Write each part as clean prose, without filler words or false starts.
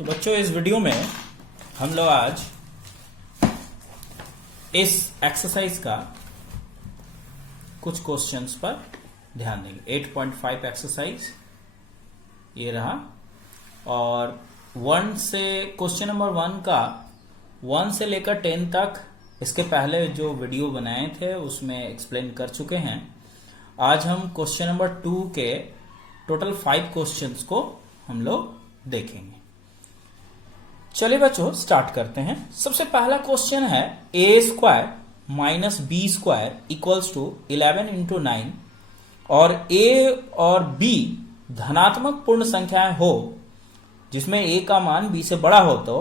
तो बच्चों इस वीडियो में हम लोग आज इस एक्सरसाइज का कुछ क्वेश्चंस पर ध्यान देंगे। 8.5 एक्सरसाइज ये रहा और 1 से क्वेश्चन नंबर 1 का 1 से लेकर 10 तक इसके पहले जो वीडियो बनाए थे उसमें एक्सप्लेन कर चुके हैं। आज हम क्वेश्चन नंबर 2 के टोटल 5 क्वेश्चंस को हम लोग देखेंगे। चलिए बच्चों स्टार्ट करते हैं। सबसे पहला क्वेश्चन है a square minus B square equals to 11 into 9 और a और b धनात्मक पूर्ण संख्याएं हो जिसमें a का मान b से बड़ा हो तो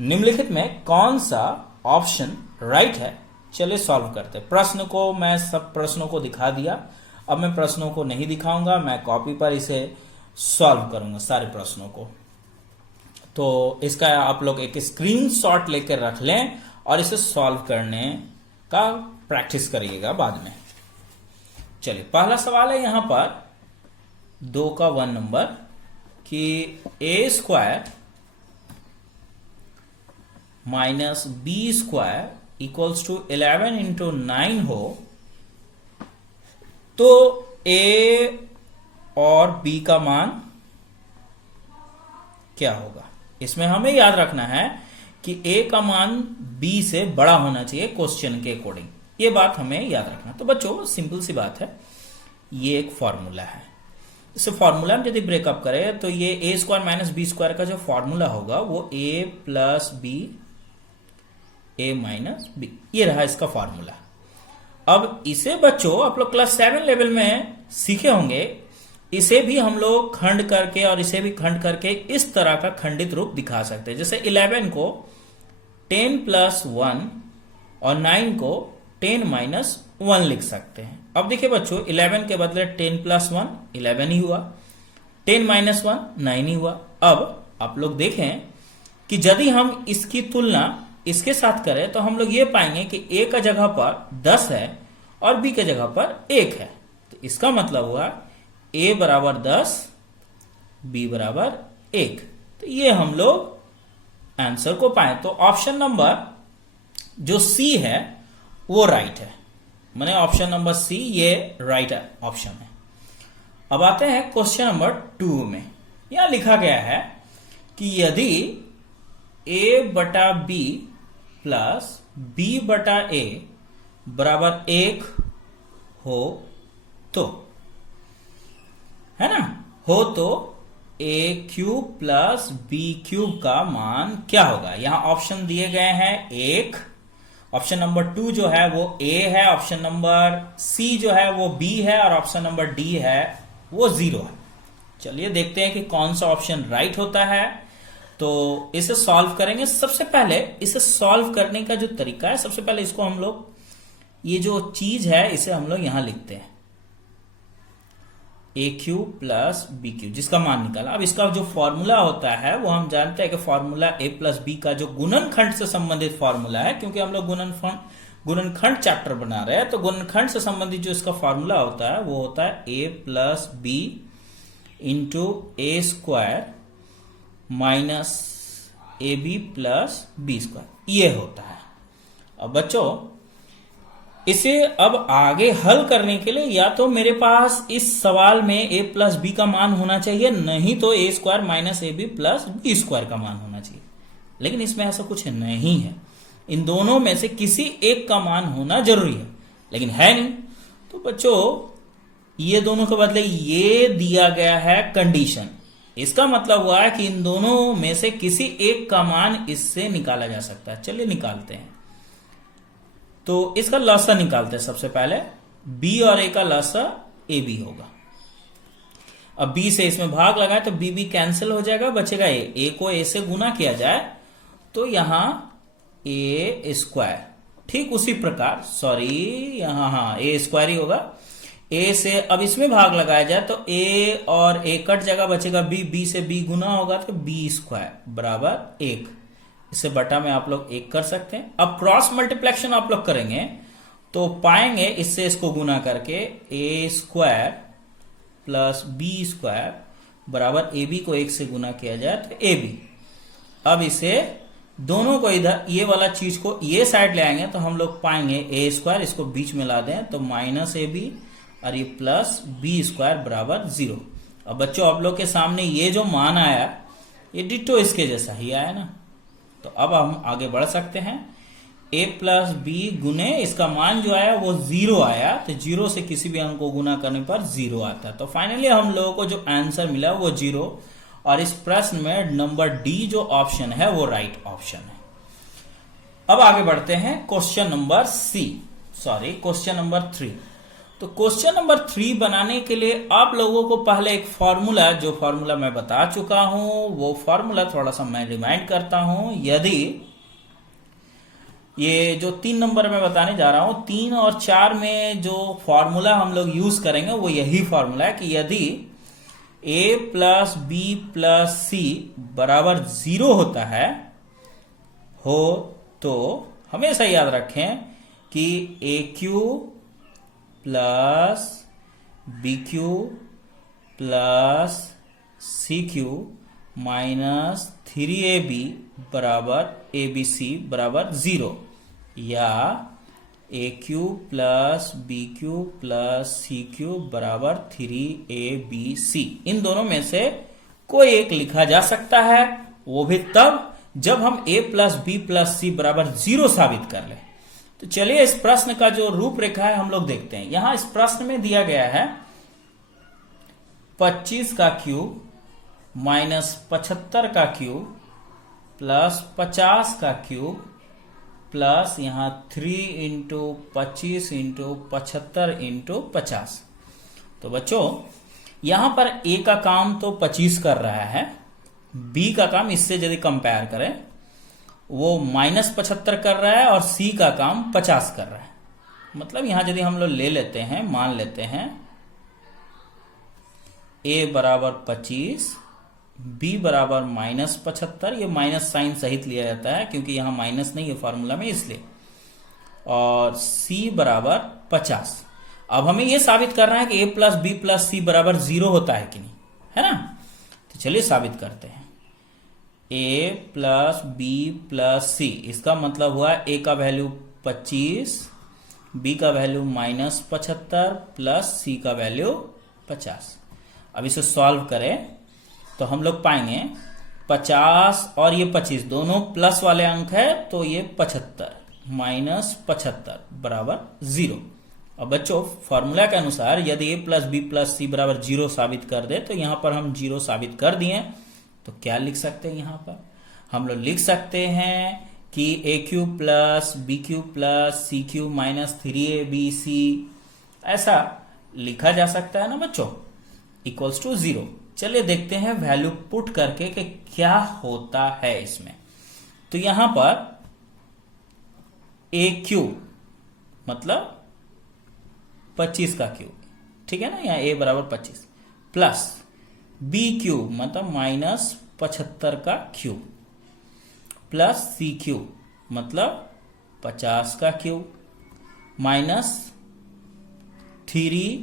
निम्नलिखित में कौन सा ऑप्शन राइट है। चलिए सॉल्व करते हैं। प्रश्न को मैं सब प्रश्नों को दिखा दिया, अब मैं प्रश्नों को नहीं दिखाऊंगा, मैं कॉपी पर इसे सॉल्व करूंगा सारे प्रश्नों को। तो इसका आप लोग एक स्क्रीनशॉट लेकर रख लें और इसे सॉल्व करने का प्रैक्टिस करिएगा बाद में। चलिए पहला सवाल है यहां पर 2 का 1 नंबर कि a square minus B square equals to 11 into 9 हो तो a और b का मान क्या होगा। इसमें हमें याद रखना है कि a का मान b से बड़ा होना चाहिए क्वेश्चन के अकॉर्डिंग, ये बात हमें याद रखना। तो बच्चों सिंपल सी बात है, ये एक फॉर्मूला है। इसे फॉर्मूला में यदि ब्रेकअप करें तो ये a square minus B square का जो फॉर्मूला होगा वो a plus B a minus B, ये रहा इसका फॉर्मूला। अब इसे बच्चों आप लोग क्लास 7 लेवल में सीखे होंगे, इसे भी हम लोग खंड करके और इसे भी खंड करके इस तरह का खंडित रूप दिखा सकते हैं। जैसे 11 को 10 प्लस 1 और 9 को 10 माइनस 1 लिख सकते हैं। अब देखिए बच्चों 11 के बदले 10 प्लस 1 11 ही हुआ, 10 माइनस 1 9 ही हुआ। अब आप लोग देखें कि यदि हम इसकी तुलना इसके साथ करें तो हम लोग ये पाएंगे कि a का जगह पर 10 है और b के जगह पर 1 है। तो इसका मतलब हुआ a बराबर 10 b बराबर 1। तो ये हम लोग आंसर को पाए। तो ऑप्शन नंबर जो c है वो राइट है, माने ऑप्शन नंबर c ये राइट ऑप्शन है। अब आते हैं क्वेश्चन नंबर 2 में। यहां लिखा गया है कि यदि a बटा b प्लस b बटा a बराबर 1 हो तो, है ना, हो तो a cube plus b cube का मान क्या होगा। यहां ऑप्शन दिए गए हैं 1, ऑप्शन नंबर 2 जो है वो a है, ऑप्शन नंबर c जो है वो b है और ऑप्शन नंबर d है वो 0 है। चलिए देखते हैं कि कौन सा ऑप्शन राइट होता है। तो इसे सॉल्व करेंगे। सबसे पहले इसे सॉल्व करने का जो तरीका है, सबसे पहले इसको हम लोग, ये जो चीज है इसे हम लोग यहां लिखते हैं a cube plus B cube, जिसका मान निकाला। अब इसका जो फॉर्मूला होता है वो हम जानते हैं कि फॉर्मूला a प्लस बी का जो गुणनखंड से संबंधित फॉर्मूला है, क्योंकि हम लोग गुणनखंड चैप्टर बना रहे हैं। तो गुणनखंड से संबंधित जो इसका फॉर्मूला होता है वो होता है a plus B into A square minus A B plus B square, ये होता है। अब बच्चों इसे अब आगे हल करने के लिए या तो मेरे पास इस सवाल में a प्लस बी का मान होना चाहिए, नहीं तो a square minus A B plus B square का मान होना चाहिए। लेकिन इसमें ऐसा कुछ नहीं है, इन दोनों में से किसी एक का मान होना जरूरी है, लेकिन है नहीं। तो बच्चों ये दोनों के बदले ये दिया गया है कंडीशन, इसका मतलब हुआ है कि इन दोनों में से किसी एक का मान इससे निकाला जा सकता है। चलिए निकालते हैं। तो इसका लसा निकालते हैं। सबसे पहले b और a का लसा ab होगा। अब b से इसमें भाग लगाए तो b कैंसिल हो जाएगा, बचेगा a को a से गुना किया जाए तो यहां a स्क्वायर, ठीक उसी प्रकार यहां a स्क्वायर ही होगा। a से अब इसमें भाग लगाया जाए तो a और a कट जाएगा, बचेगा b से b गुना होगा तो b स्क्वायर बराबर 1। इसे बटा में आप लोग 1 कर सकते हैं। अब क्रॉस मल्टीप्लेक्शन आप लोग करेंगे तो पाएंगे इससे इसको गुना करके a square plus b square बराबर ab को 1 से गुना किया जाए तो ab। अब इसे दोनों को इधर ये वाला चीज को ये साइड ले आएंगे तो हम लोग पाएंगे ए स्क्वायर, इसको बीच में ला दें तो माइनस ए बी और ये प्लस बी स्क्वायर बराबर 0। अब बच्चों आप लोग के सामने ये जो मान आया ये डिट्टो इसके जैसा ही आया ना। तो अब हम आगे बढ़ सकते हैं। a प्लस बी गुने इसका मान जो आया वो 0 आया, तो 0 से किसी भी अंक को गुना करने पर 0 आता है। तो फाइनली हम लोगों को जो आंसर मिला वो 0, और इस प्रश्न में नंबर डी जो ऑप्शन है वो राइट ऑप्शन है। अब आगे बढ़ते हैं क्वेश्चन नंबर 3। तो क्वेश्चन नंबर 3 बनाने के लिए आप लोगों को पहले एक फॉर्मूला, जो फॉर्मूला मैं बता चुका हूं वो फॉर्मूला थोड़ा सा मैं रिमाइंड करता हूं। यदि ये जो 3 नंबर में बताने जा रहा हूं, 3 और 4 में जो फॉर्मूला हम लोग यूज करेंगे वो यही फॉर्मूला है कि यदि a plus B plus C बराबर 0 होता है तो हमेशा याद रखें कि A cube plus B cube plus C cube minus 3ab बराबर ए बी सी बराबर 0, या A cube plus B cube plus C cube बराबर 3abc। इन दोनों में से कोई एक लिखा जा सकता है, वो भी तब जब हम a plus B plus C बराबर 0 साबित कर ले। तो चलिए इस प्रश्न का जो रूपरेखा है हम लोग देखते हैं। यहां इस प्रश्न में दिया गया है 25 का क्यूब माइनस 75 का क्यूब प्लस 50 का क्यूब प्लस यहां 3 इंटू 25 इंटू 75 इंटू 50। तो बच्चों यहां पर a का काम तो 25 कर रहा है, b का काम इससे यदि कंपेयर करें वो माइनस 75 कर रहा है और c का काम 50 कर रहा है। मतलब यहां यदि हम लोग ले लेते हैं, मान लेते हैं a बराबर 25, b बराबर माइनस 75, ये माइनस साइन सहित लिया जाता है क्योंकि यहां माइनस नहीं है फॉर्मूला में इसलिए, और c बराबर 50। अब हमें यह साबित करना है कि a plus B plus C बराबर 0 होता है कि नहीं, है ना। तो चलिए साबित करते हैं। a प्लस बी प्लस सी, इसका मतलब हुआ a का वैल्यू 25, b का वैल्यू माइनस 75 प्लस c का वैल्यू 50। अब इसे सॉल्व करें तो हम लोग पाएंगे 50 और ये 25 दोनों प्लस वाले अंक है, तो ये 75 माइनस 75 बराबर 0। अब बच्चों फॉर्मूला के अनुसार यदि a plus B plus C बराबर 0 साबित कर दे, तो यहां पर हम 0 साबित कर दिए। तो क्या लिख सकते हैं, यहां पर हम लोग लिख सकते हैं कि A cube plus B cube plus C cube minus 3abc, ऐसा लिखा जा सकता है ना बच्चों, इक्वल्स टू 0। चलिए देखते हैं वैल्यू पुट करके कि क्या होता है इसमें। तो यहां पर ए क्यू मतलब 25 का क्यूब, ठीक है ना, यहां a बराबर 25 प्लस बी क्यूब मतलब माइनस 75 का क्यूब प्लस सी क्यूब मतलब 50 का cube minus 3a,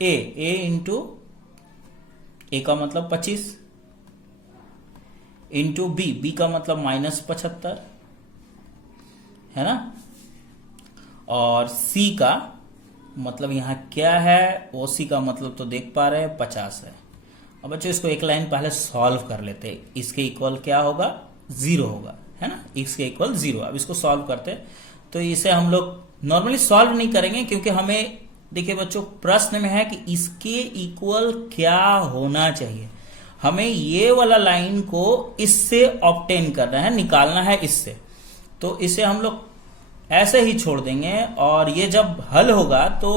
a into a का मतलब 25 इंटू b का मतलब माइनस 75 है ना, और c का मतलब यहां क्या है, OC का मतलब तो देख पा रहे हैं 50 है। अब बच्चों इसको एक लाइन पहले सॉल्व कर लेते हैं। इसके इक्वल क्या होगा, 0 होगा, है ना, इसके इक्वल 0। अब इसको सॉल्व करते हैं तो इसे हम लोग नॉर्मली सॉल्व नहीं करेंगे क्योंकि हमें देखिए बच्चों प्रश्न में है कि इसके इक्वल क्या होना चाहिए। हमें ये वाला लाइन को इससे ऑब्टेन करना है, निकालना है इससे। तो इसे हम लोग ऐसे ही छोड़ देंगे और ये जब हल होगा तो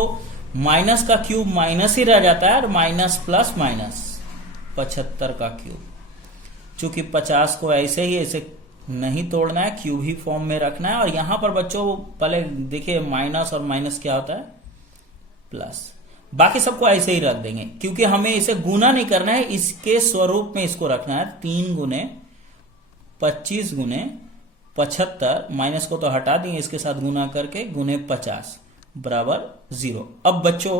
माइनस का क्यूब माइनस ही रह जाता है और माइनस प्लस माइनस 75 का क्यूब। चूंकि 50 को ऐसे ही ऐसे नहीं तोड़ना है, क्यूब ही फॉर्म में रखना है। और यहां पर बच्चों पहले देखिए माइनस और माइनस क्या होता है, प्लस। बाकी सबको ऐसे ही रख देंगे क्योंकि हमें इसे गुना नहीं करना है, इसके स्वरूप में इसको रखना है। 3 गुने 25 गुने 75, माइनस को तो हटा देंगे, इसके साथ गुना करके गुने 50 बराबर 0। अब बच्चों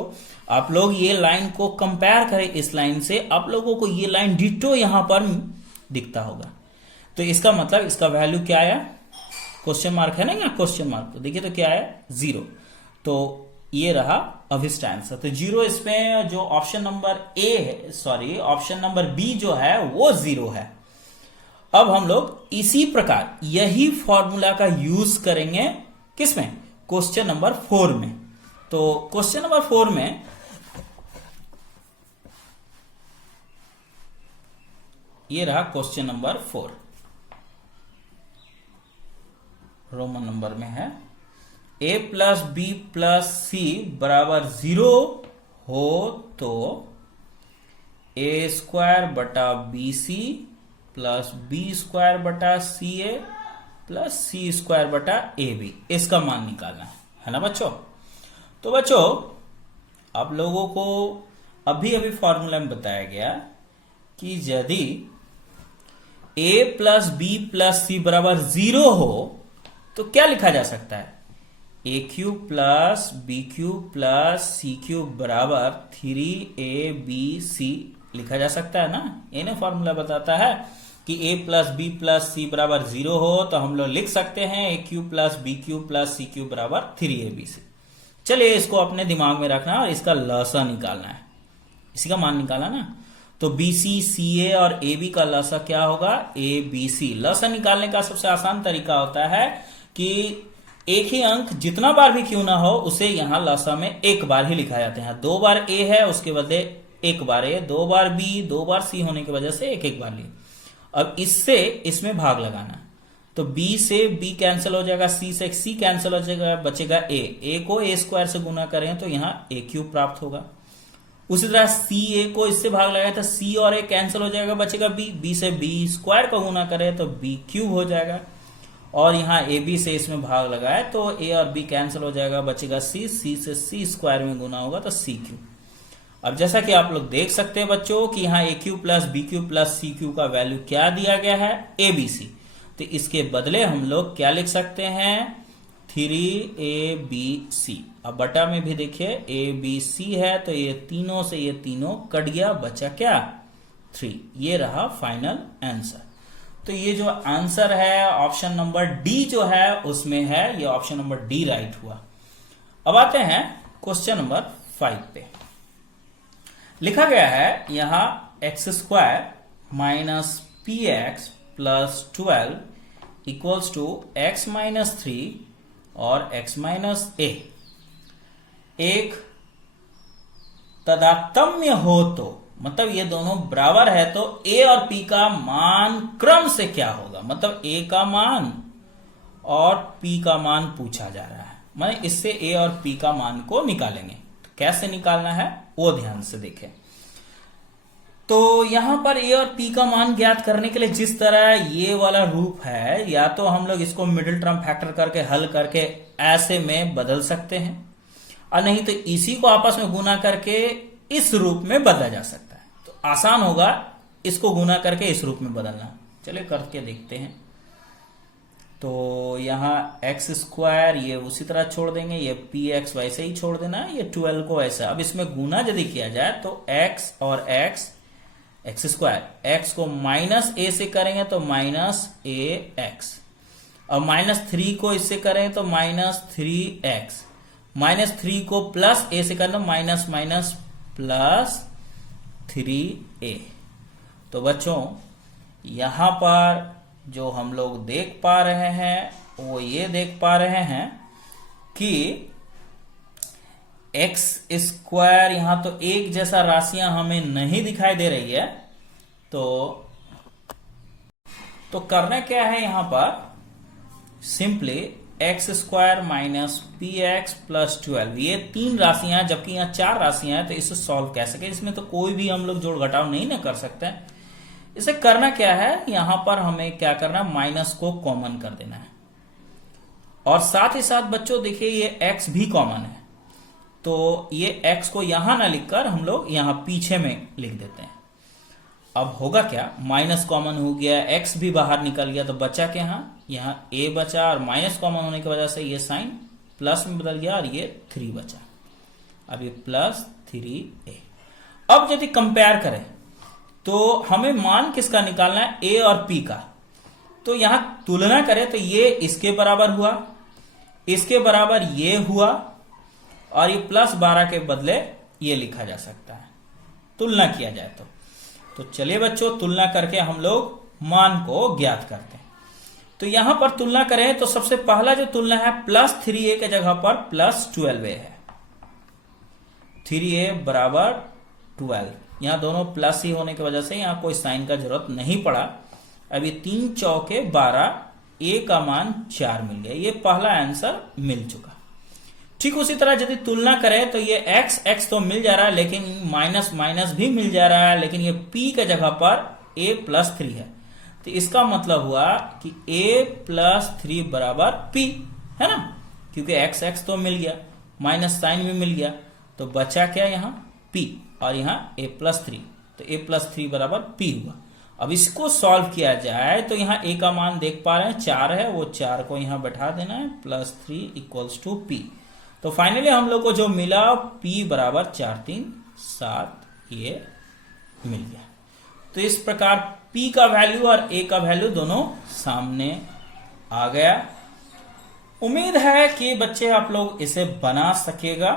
आप लोग ये लाइन को कंपेयर करें इस लाइन से, आप लोगों को ये लाइन डिटो यहां पर दिखता होगा। तो इसका मतलब इसका वैल्यू क्या आया, क्वेश्चन मार्क है ना यहाँ क्वेश्चन मार्क, तो देखिए तो क्या है 0। तो ये रहा अभिष्ट आंसर। तो 0 इसमें जो ऑप्शन नंबर ए है, सॉरी ऑप्शन नंबर बी जो है वो 0 है। अब हम लोग इसी प्रकार यही फॉर्मूला का यूज करेंगे किसमें, क्वेश्चन नंबर 4 में। तो क्वेश्चन नंबर 4 में ये रहा क्वेश्चन नंबर 4, रोमन नंबर में है। a plus B plus C बराबर 0 हो तो a स्क्वायर बटा B C plus B square बटा सी ए प्लस सी स्क्वायर बटा ए बी, इसका मान निकालना है ना बच्चों। तो बच्चों आप लोगों को अभी अभी फॉर्मूला में बताया गया कि यदि a plus B plus C बराबर 0 हो तो क्या लिखा जा सकता है, A cube plus B cube plus C cube बराबर 3ab लिखा जा सकता है ना। ये ना फॉर्मूला बताता है कि a plus B plus C बराबर 0 हो तो हम लोग लिख सकते हैं A cube plus B cube plus C cube बराबर 3ab। चलिए इसको अपने दिमाग में रखना और इसका लसा निकालना है, इसी का मान निकाला ना। तो बी सी सी ए और ए बी का लसा क्या होगा, ए बी सी। लसा निकालने का सबसे आसान तरीका होता है कि एक ही अंक जितना बार भी क्यों ना हो उसे यहां लसा में एक बार ही लिखा जाता है। 2 बार ए है उसके बदले एक बार ए, 2 बार बी, 2 बार सी होने की वजह से एक एक बार लिए। अब इससे इसमें भाग लगाना, तो b से b कैंसिल हो जाएगा, c से c कैंसिल हो जाएगा, बचेगा a को a स्क्वायर से गुना करें तो यहाँ a क्यूब प्राप्त होगा। उसी तरह c a को इससे भाग लगाए तो c और a कैंसिल हो जाएगा, बचेगा b से b स्क्वायर को गुना करें तो b क्यूब हो जाएगा। और यहाँ a b से इसमें भाग लगाए तो a और b कैंसिल हो जाएगा, बचेगा c से c स्क्वायर में गुना होगा तो c क्यूब। अब जैसा कि आप लोग देख सकते हैं बच्चों कि यहाँ A cube plus B cube plus C cube का वैल्यू क्या दिया गया है, ए बी सी। तो इसके बदले हम लोग क्या लिख सकते हैं, 3abc। अब बटा में भी देखिए ए बी सी है तो ये तीनों से ये तीनों कट गया, बचा क्या 3। ये रहा फाइनल आंसर। तो ये जो आंसर है ऑप्शन नंबर डी जो है उसमें है, ये ऑप्शन नंबर डी राइट हुआ। अब आते हैं क्वेश्चन नंबर 5 पे। लिखा गया है यहां X square minus P X plus 12 equals to X minus 3 और एक्स माइनस ए। एक तदात्म्य हो तो मतलब ये दोनों बराबर है तो a और p का मान क्रम से क्या होगा, मतलब a का मान और p का मान पूछा जा रहा है, माने इससे a और p का मान को निकालेंगे। तो कैसे निकालना है वो ध्यान से देखें। तो यहां पर a और p का मान ज्ञात करने के लिए जिस तरह ये वाला रूप है, या तो हम लोग इसको मिडिल टर्म फैक्टर करके हल करके ऐसे में बदल सकते हैं, और नहीं तो इसी को आपस में गुना करके इस रूप में बदला जा सकता है। तो आसान होगा इसको गुना करके इस रूप में बदलना। चलिए करके देखते हैं। तो यहाँ एक्स स्क्वायर ये उसी तरह छोड़ देंगे, ये पी एक्स वैसे ही छोड़ देना, ये 12 को ऐसा। अब इसमें गुना यदि किया जाए तो एक्स और एक्स स्क्वायर, एक्स को माइनस ए से करेंगे तो माइनस ए एक्स, और माइनस 3 को इससे करें तो माइनस 3x, माइनस 3 को प्लस ए से करना माइनस माइनस प्लस 3a। तो बच्चों यहां पर जो हम लोग देख पा रहे हैं वो ये देख पा रहे हैं कि एक्स स्क्वायर यहां तो एक जैसा राशियां हमें नहीं दिखाई दे रही है। तो करना क्या है यहां पर, simply x square minus P X plus 12, ये 3 राशियां जबकि यहाँ 4 राशियां हैं तो इसे सॉल्व कैसे करें। इसमें तो कोई भी हम लोग जोड़ घटाव नहीं ना कर सकते हैं। इसे करना क्या है, यहां पर हमें क्या करना है, माइनस को कॉमन कर देना है, और साथ ही साथ बच्चों देखिए ये x भी कॉमन है, तो ये x को यहां ना लिखकर हम लोग यहां पीछे में लिख देते हैं। अब होगा क्या, माइनस कॉमन हो गया, x भी बाहर निकल गया, तो बचा क्या, यहाँ a बचा, और माइनस कॉमन होने की वजह से ये साइन प्लस में बदल गया और ये 3 बचा। अब ये प्लस 3a। अब यदि कंपेयर करें तो हमें मान किसका निकालना है, a और p का। तो यहां तुलना करें तो ये इसके बराबर हुआ, इसके बराबर ये हुआ, और ये +12 के बदले ये लिखा जा सकता है तुलना किया जाए तो चलिए बच्चों तुलना करके हम लोग मान को ज्ञात करते हैं। तो यहां पर तुलना करें तो सबसे पहला जो तुलना है +3a के जगह पर +12a है। 3a बराबर 12, यहां दोनों प्लस ही होने की वजह से यहां कोई साइन का जरूरत नहीं पड़ा। अब ये 3 चौके 12, a का मान 4 मिल गया, ये पहला आंसर मिल चुका। ठीक उसी तरह यदि तुलना करें तो ये x तो मिल जा रहा है, लेकिन माइनस माइनस भी मिल जा रहा है, लेकिन ये p के जगह पर a+3 है। तो इसका मतलब हुआ कि a+3 बराबर p है ना, क्योंकि x तो मिल गया, माइनस साइन भी मिल गया, तो बचा क्या यहाँ p, और यहाँ a+3, तो a+3 बराबर p हुआ। अब इसको सॉल्व किया जाए तो यहाँ a का मान देख पा रहे हैं 4 है, वो 4 को यहाँ बैठा देना है, +3 = p। तो फाइनली हम लोग को जो मिला p बराबर 4 3 7 ये मिल गया। तो इस प्रकार p का वैल्यू और a का वैल्यू दोनों सामने आ गया। उम्मीद है कि बच्चे आप लोग इसे बना सकेगा।